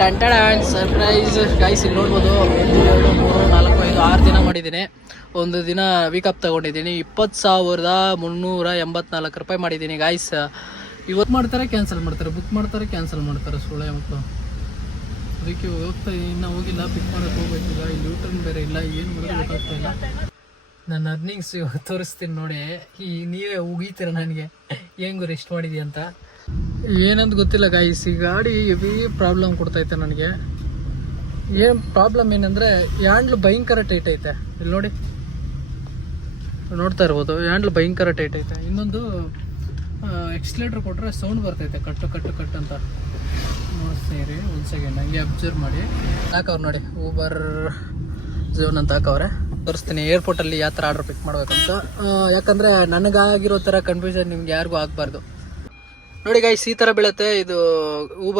ಟಂಟಡ್ surprise guys. ಇಲ್ಲಿ ನೋಡ್ಬೋದು 1 2 3 4 5 6 ದಿನ ಮಾಡಿದ್ದೀನಿ. ಒಂದು ದಿನ ವೀಕಪ್ ತಗೊಂಡಿದ್ದೀನಿ. 20,384 ರೂಪಾಯಿ ಮಾಡಿದ್ದೀನಿ ಗೈಸ್. ಇವತ್ತು ಮಾಡ್ತಾರೆ ಕ್ಯಾನ್ಸಲ್ ಮಾಡ್ತಾರೆ, ಬುಕ್ ಮಾಡ್ತಾರೆ ಕ್ಯಾನ್ಸಲ್ ಮಾಡ್ತಾರೆ. ಸುಳ್ಳೆ ಮಕ್ಕಳು. ಅದಕ್ಕೆ ಹೋಗ್ತಾ ಇನ್ನೂ ಹೋಗಿಲ್ಲ, ಪಿಕ್ ಮಾಡೋಕ್ಕೆ ಹೋಗ್ಬೇಕಿಲ್ಲ. ಇಲ್ಲಿ ಯೂಟರ್ನ್ ಬೇರೆ ಇಲ್ಲ, ಏನು ಮಾಡೋದು ಗೊತ್ತಾಗ್ತಾ ಇಲ್ಲ. ನನ್ನ ಅರ್ನಿಂಗ್ಸ್ ತೋರಿಸ್ತೀನಿ ನೋಡಿ. ನೀವೇ ಉಗೀತೀರ ನನಗೆ ಹೆಂಗು ರೆಸ್ಟ್ ಮಾಡಿದಿ ಅಂತ. ಏನಂತ ಗೊತ್ತಿಲ್ಲ ಗಾಯ್ಸ್. ಈ ಗಾಡಿ ಹೆವಿ ಪ್ರಾಬ್ಲಮ್ ಕೊಡ್ತೈತೆ ನನಗೆ. ಏನು ಪ್ರಾಬ್ಲಮ್ ಏನಂದರೆ ಹ್ಯಾಂಡ್ಲ್ ಭಯಂಕರ ಟೈಟ್ ಐತೆ. ಇಲ್ಲಿ ನೋಡಿ, ನೋಡ್ತಾ ಇರ್ಬೋದು, ಹ್ಯಾಂಡ್ಲ್ ಭಯಂಕರ ಟೈಟ್ ಐತೆ. ಇನ್ನೊಂದು ಎಕ್ಸ್ಲೇಟರ್ ಕೊಟ್ಟರೆ ಸೌಂಡ್ ಬರ್ತೈತೆ, ಕಟ್ಟು ಕಟ್ಟು ಕಟ್ಟು ಅಂತ. ಸೇರಿ ಒಂದು ಸೆಕೆಂಡ್ ಹಂಗೆ ಅಬ್ಸರ್ವ್ ಮಾಡಿ. ಹಾಕವ್ರು ನೋಡಿ, ಊಬರ್ ಝೋನ್ ಅಂತ ಹಾಕವ್ರೆ. ತೋರಿಸ್ತೀನಿ ಏರ್ಪೋರ್ಟಲ್ಲಿ ಯಾವ ಥರ ಆರ್ಡ್ರ್ ಪಿಕ್ ಮಾಡ್ಬೇಕಂತ. ಯಾಕಂದರೆ ನನಗಾಗಿರೋ ಥರ ಕನ್ಫ್ಯೂಷನ್ ನಿಮ್ಗೆ ಯಾರಿಗೂ ಆಗಬಾರ್ದು. ನೋಡಿ ಗೈಸ್, ಈ ಥರ ಬೀಳುತ್ತೆ ಇದು ಊಬರ್